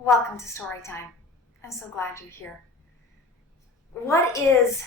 Welcome to Storytime. I'm so glad you're here. What is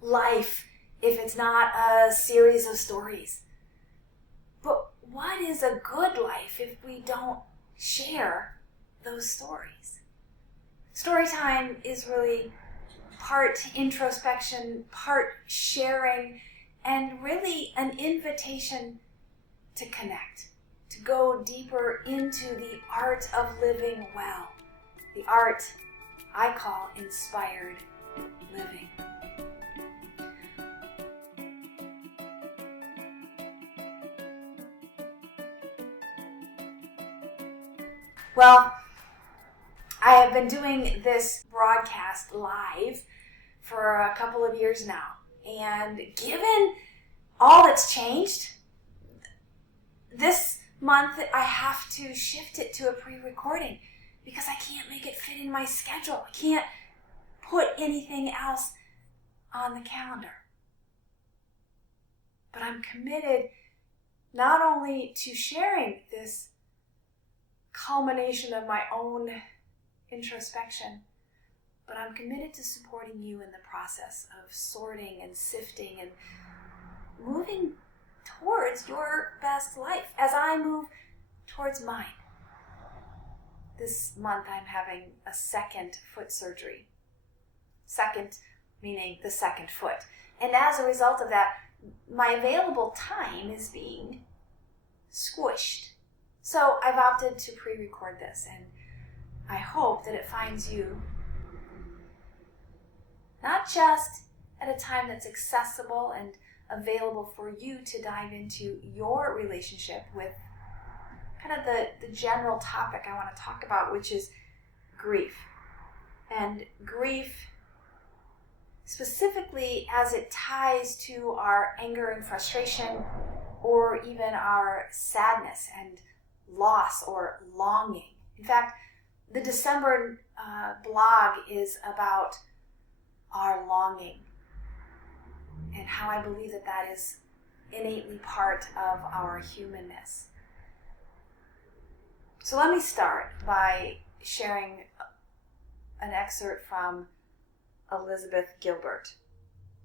life if it's not a series of stories? But what is a good life if we don't share those stories? Storytime is really part introspection, part sharing, and really an invitation to connect, to go deeper into the art of living well, the art I call inspired living. Well, I have been doing this broadcast live for a couple of years now, and given all that's changed, this month I have to shift it to a pre-recording because I can't make it fit in my schedule. I can't put anything else on the calendar. But I'm committed not only to sharing this culmination of my own introspection, but I'm committed to supporting you in the process of sorting and sifting and moving towards your best life as I move towards mine. This month I'm having a second foot surgery. Second meaning the second foot. And as a result of that, my available time is being squished. So I've opted to pre-record this, and I hope that it finds you not just at a time that's accessible and available for you to dive into your relationship with kind of the general topic I want to talk about, which is grief. And grief specifically as it ties to our anger and frustration, or even our sadness and loss or longing. In fact, the December blog is about our longing and how I believe that is innately part of our humanness. So let me start by sharing an excerpt from Elizabeth Gilbert.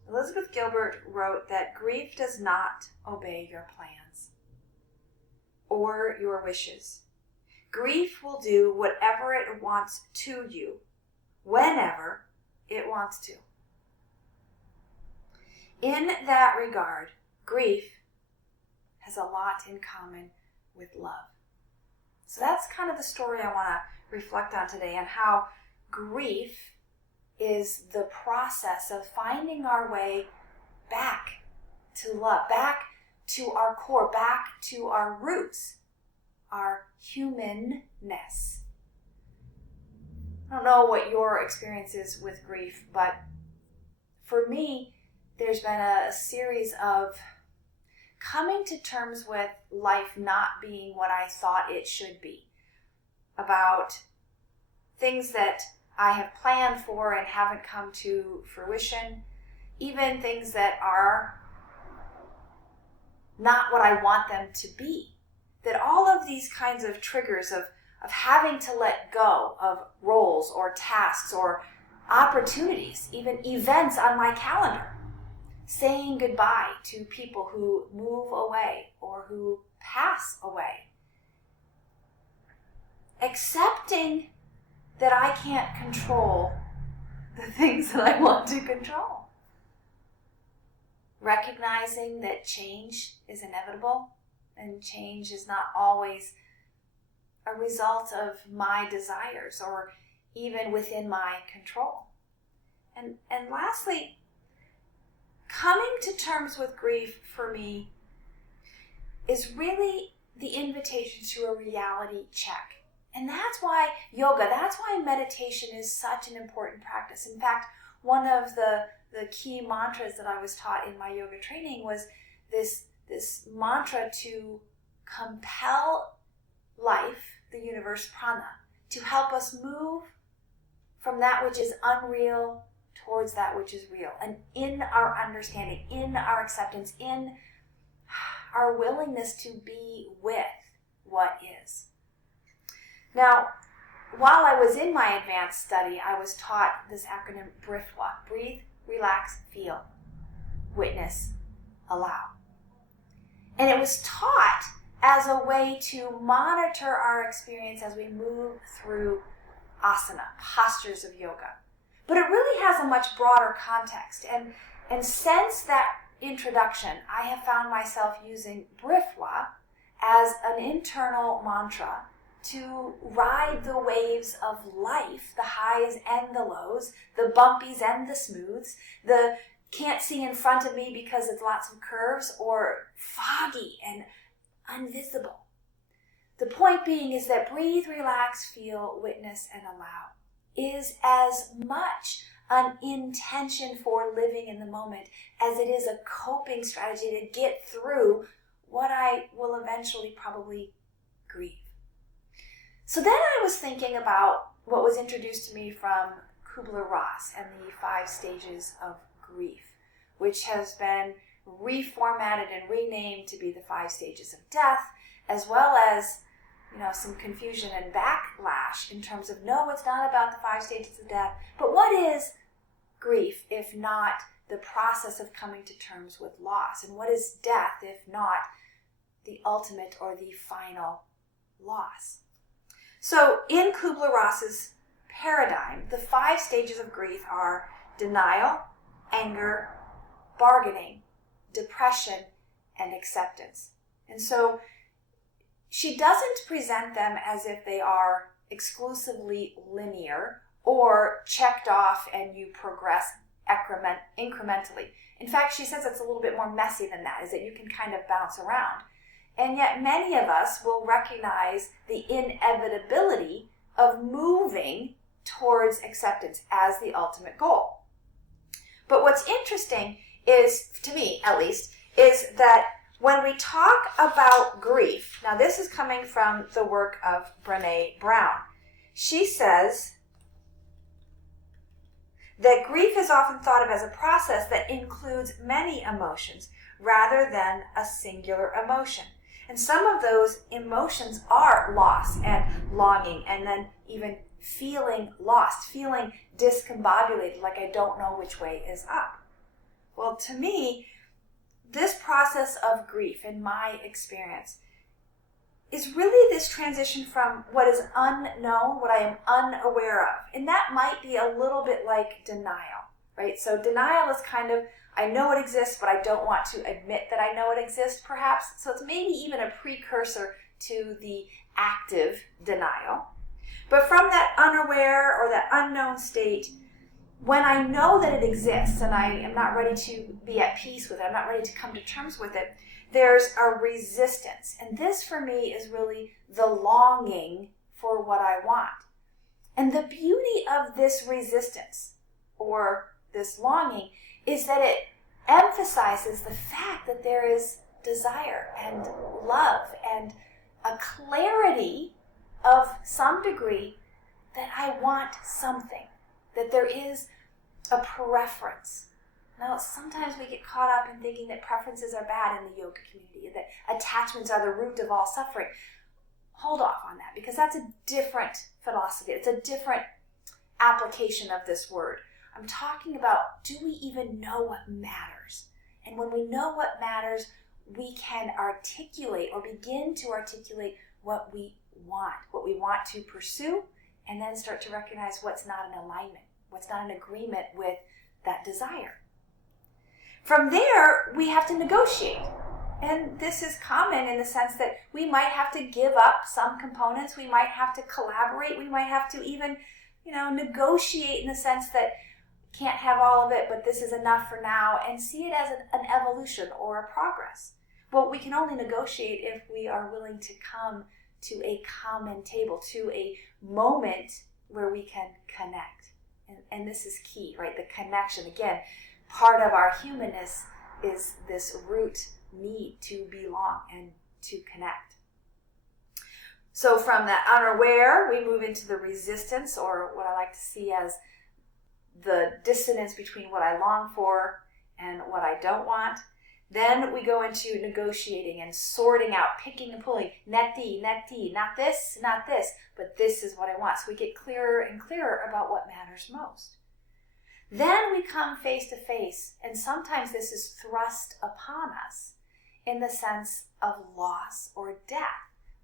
Elizabeth Gilbert wrote that grief does not obey your plans or your wishes. Grief will do whatever it wants to you, whenever it wants to. In that regard, grief has a lot in common with love. So that's kind of the story I want to reflect on today, and how grief is the process of finding our way back to love, back to our core, back to our roots, our humanness. I don't know what your experience is with grief, but for me, there's been a series of coming to terms with life not being what I thought it should be, about things that I have planned for and haven't come to fruition, even things that are not what I want them to be. That all of these kinds of triggers of having to let go of roles or tasks or opportunities, even events on my calendar, saying goodbye to people who move away or who pass away, accepting that I can't control the things that I want to control, recognizing that change is inevitable and change is not always a result of my desires or even within my control. And lastly, coming to terms with grief for me is really the invitation to a reality check. And that's why yoga, that's why meditation is such an important practice. In fact, one of the key mantras that I was taught in my yoga training was this mantra to compel life, the universe, prana, to help us move from that which is unreal towards that which is real. And in our understanding, in our acceptance, in our willingness to be with what is. Now, while I was in my advanced study, I was taught this acronym BRIFWA: breathe, relax, feel, witness, allow. And it was taught as a way to monitor our experience as we move through asana, postures of yoga. But it really has a much broader context. And since that introduction, I have found myself using BRIFWA as an internal mantra to ride the waves of life, the highs and the lows, the bumpies and the smooths, the can't see in front of me because it's lots of curves, or foggy and invisible. The point being is that breathe, relax, feel, witness, and allow is as much an intention for living in the moment as it is a coping strategy to get through what I will eventually probably grieve. So then I was thinking about what was introduced to me from Kubler-Ross and the 5 stages of grief, which has been reformatted and renamed to be the 5 stages of death, as well as some confusion and backlash in terms of, no, it's not about the 5 stages of death. But what is grief if not the process of coming to terms with loss? And what is death if not the ultimate or the final loss? So in Kubler-Ross's paradigm, the 5 stages of grief are denial, anger, bargaining, depression, and acceptance. And so she doesn't present them as if they are exclusively linear or checked off and you progress incrementally. In fact, she says it's a little bit more messy than that, is that you can kind of bounce around. And yet many of us will recognize the inevitability of moving towards acceptance as the ultimate goal. But what's interesting is, to me at least, is that when we talk about grief, now this is coming from the work of Brené Brown. She says that grief is often thought of as a process that includes many emotions rather than a singular emotion. And some of those emotions are loss and longing, and then even feeling lost, feeling discombobulated, like I don't know which way is up. Well, to me, this process of grief, in my experience, is really this transition from what is unknown, what I am unaware of. And that might be a little bit like denial, right? So denial is kind of, I know it exists, but I don't want to admit that I know it exists, perhaps. So it's maybe even a precursor to the active denial. But from that unaware or that unknown state, when I know that it exists and I am not ready to be at peace with it, I'm not ready to come to terms with it, there's a resistance. And this for me is really the longing for what I want. And the beauty of this resistance or this longing is that it emphasizes the fact that there is desire and love and a clarity of some degree that I want something, that there is a preference. Now, sometimes we get caught up in thinking that preferences are bad in the yoga community, that attachments are the root of all suffering. Hold off on that, because that's a different philosophy. It's a different application of this word. I'm talking about, do we even know what matters? And when we know what matters, we can articulate or begin to articulate what we want to pursue, and then start to recognize what's not in alignment, what's not in agreement with that desire. From there, we have to negotiate. And this is common in the sense that we might have to give up some components, we might have to collaborate, we might have to even, negotiate in the sense that can't have all of it, but this is enough for now, and see it as an evolution or a progress. Well, we can only negotiate if we are willing to come to a common table, to a moment where we can connect. And this is key, right? The connection. Again, part of our humanness is this root need to belong and to connect. So from that unaware, we move into the resistance, or what I like to see as the dissonance between what I long for and what I don't want. Then we go into negotiating and sorting out, picking and pulling, neti, not this, but this is what I want. So we get clearer and clearer about what matters most. Then we come face to face, and sometimes this is thrust upon us in the sense of loss or death.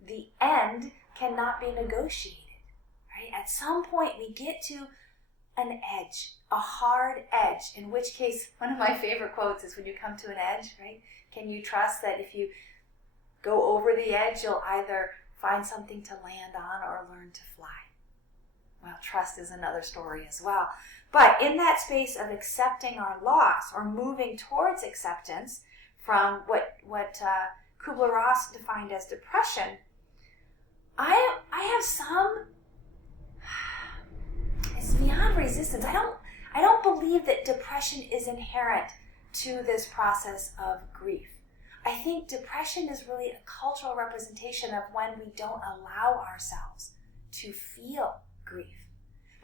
The end cannot be negotiated, right? At some point we get to an edge, a hard edge, in which case, one of my favorite quotes is when you come to an edge, right? Can you trust that if you go over the edge, you'll either find something to land on or learn to fly? Well, trust is another story as well. But in that space of accepting our loss or moving towards acceptance from what Kubler-Ross defined as depression, I have some, it's beyond resistance. I don't believe that depression is inherent to this process of grief. I think depression is really a cultural representation of when we don't allow ourselves to feel grief.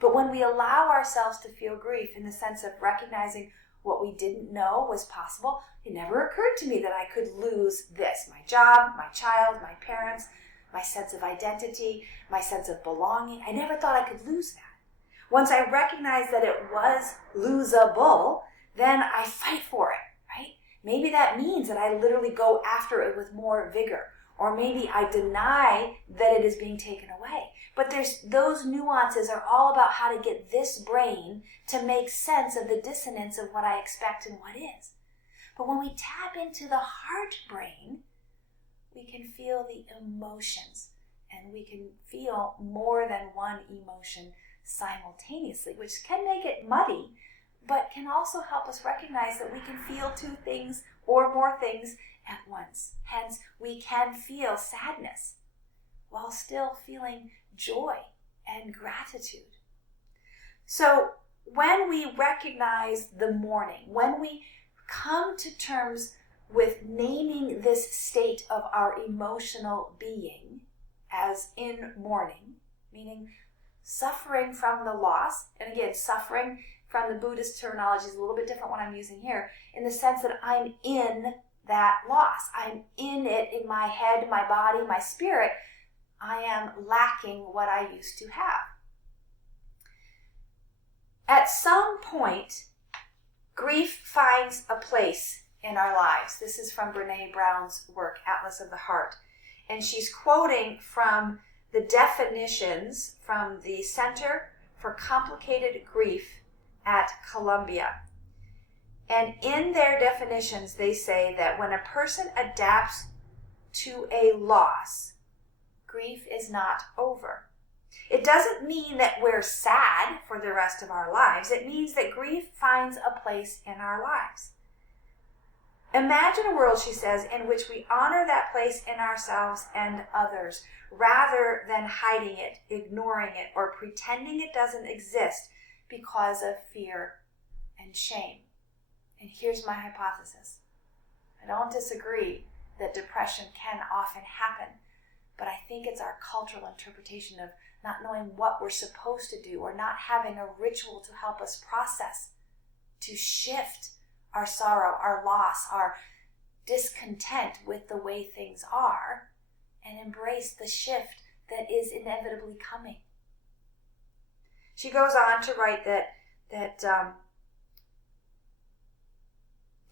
But when we allow ourselves to feel grief in the sense of recognizing what we didn't know was possible, it never occurred to me that I could lose this, my job, my child, my parents, my sense of identity, my sense of belonging. I never thought I could lose that. Once I recognized that it was losable, then I fight for it, right? Maybe that means that I literally go after it with more vigor, or maybe I deny that it is being taken away. But those nuances are all about how to get this brain to make sense of the dissonance of what I expect and what is. But when we tap into the heart brain, we can feel the emotions, and we can feel more than one emotion simultaneously, which can make it muddy, but can also help us recognize that we can feel two things or more things at once. Hence, we can feel sadness while still feeling joy and gratitude. So when we recognize the mourning, when we come to terms with naming this state of our emotional being as in mourning, meaning suffering from the loss, and again, suffering from the Buddhist terminology is a little bit different what I'm using here, in the sense that I'm in that loss. I'm in it in my head, my body, my spirit. I am lacking what I used to have. At some point, grief finds a place in our lives. This is from Brené Brown's work, Atlas of the Heart. And she's quoting from the definitions from the Center for Complicated Grief at Columbia. And in their definitions, they say that when a person adapts to a loss, grief is not over. It doesn't mean that we're sad for the rest of our lives. It means that grief finds a place in our lives. Imagine a world, she says, in which we honor that place in ourselves and others, rather than hiding it, ignoring it, or pretending it doesn't exist because of fear and shame. And here's my hypothesis. I don't disagree that depression can often happen, but I think it's our cultural interpretation of not knowing what we're supposed to do or not having a ritual to help us process, to shift our sorrow, our loss, our discontent with the way things are, and embrace the shift that is inevitably coming. She goes on to write that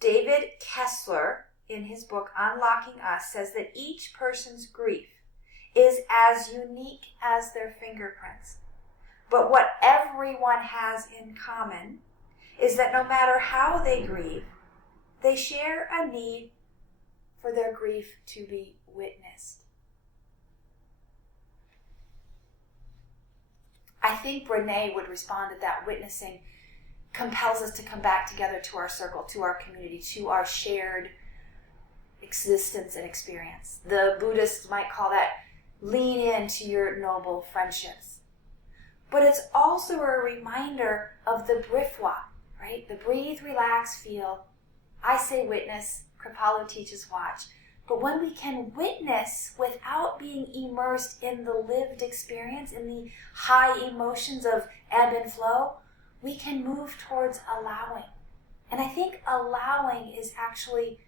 David Kessler, in his book Unlocking Us, says that each person's grief is as unique as their fingerprints. But what everyone has in common is that no matter how they grieve, they share a need for their grief to be witnessed. I think Brené would respond that witnessing compels us to come back together to our circle, to our community, to our shared existence and experience. The Buddhists might call that lean into your noble friendships. But it's also a reminder of the brifwa, right? The breathe, relax, feel. I say witness, Kripalu teaches watch. But when we can witness without being immersed in the lived experience, in the high emotions of ebb and flow, we can move towards allowing. And I think allowing is actually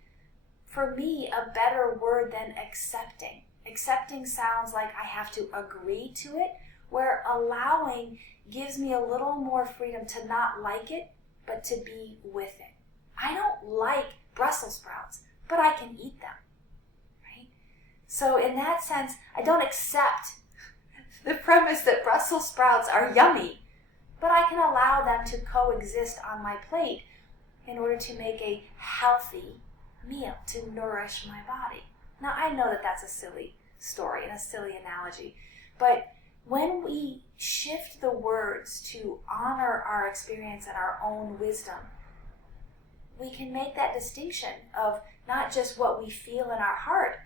for me, a better word than accepting. Accepting sounds like I have to agree to it, where allowing gives me a little more freedom to not like it, but to be with it. I don't like Brussels sprouts, but I can eat them, right? So in that sense, I don't accept the premise that Brussels sprouts are yummy, but I can allow them to coexist on my plate in order to make a healthy meal, to nourish my body. Now, I know that that's a silly story and a silly analogy, but when we shift the words to honor our experience and our own wisdom, we can make that distinction of not just what we feel in our heart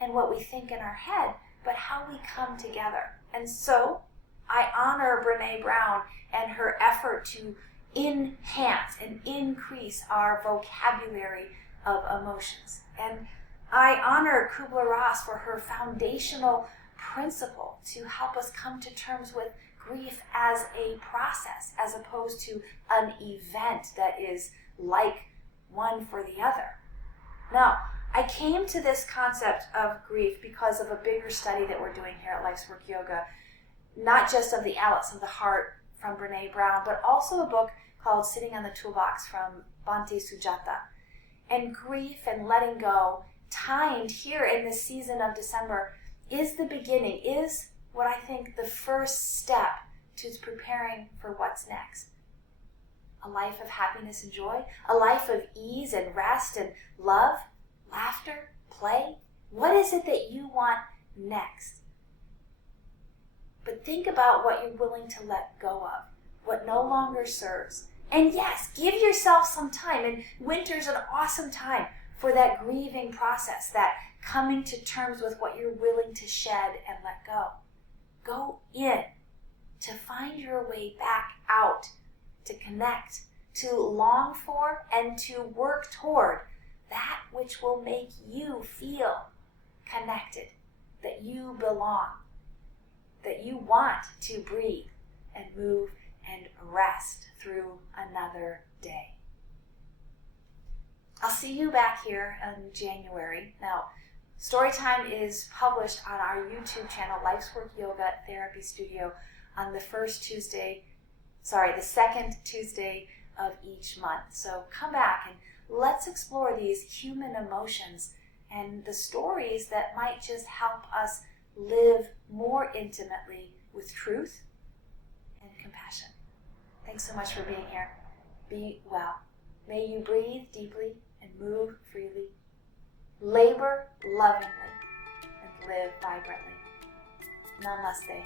and what we think in our head, but how we come together. And so I honor Brené Brown and her effort to enhance and increase our vocabulary of emotions. And I honor Kubler-Ross for her foundational principle to help us come to terms with grief as a process, as opposed to an event that is like one for the other. Now, I came to this concept of grief because of a bigger study that we're doing here at Life's Work Yoga, not just of the Atlas of the Heart from Brené Brown, but also a book called Sitting on the Toolbox from Bhante Sujata. And grief and letting go, timed here in this season of December, is the beginning, is what I think the first step to preparing for what's next. A life of happiness and joy, a life of ease and rest and love, laughter, play. What is it that you want next? But think about what you're willing to let go of, what no longer serves. And yes, give yourself some time. And winter's an awesome time for that grieving process, that coming to terms with what you're willing to shed and let go. Go in to find your way back out, to connect, to long for, and to work toward that which will make you feel connected, that you belong, that you want to breathe and move and rest through another day. I'll see you back here in January. Now, Storytime is published on our YouTube channel, Life's Work Yoga Therapy Studio, on the second Tuesday of each month. So come back and let's explore these human emotions and the stories that might just help us live more intimately with truth and compassion. Thanks so much for being here. Be well. May you breathe deeply and move freely, labor lovingly, and live vibrantly. Namaste.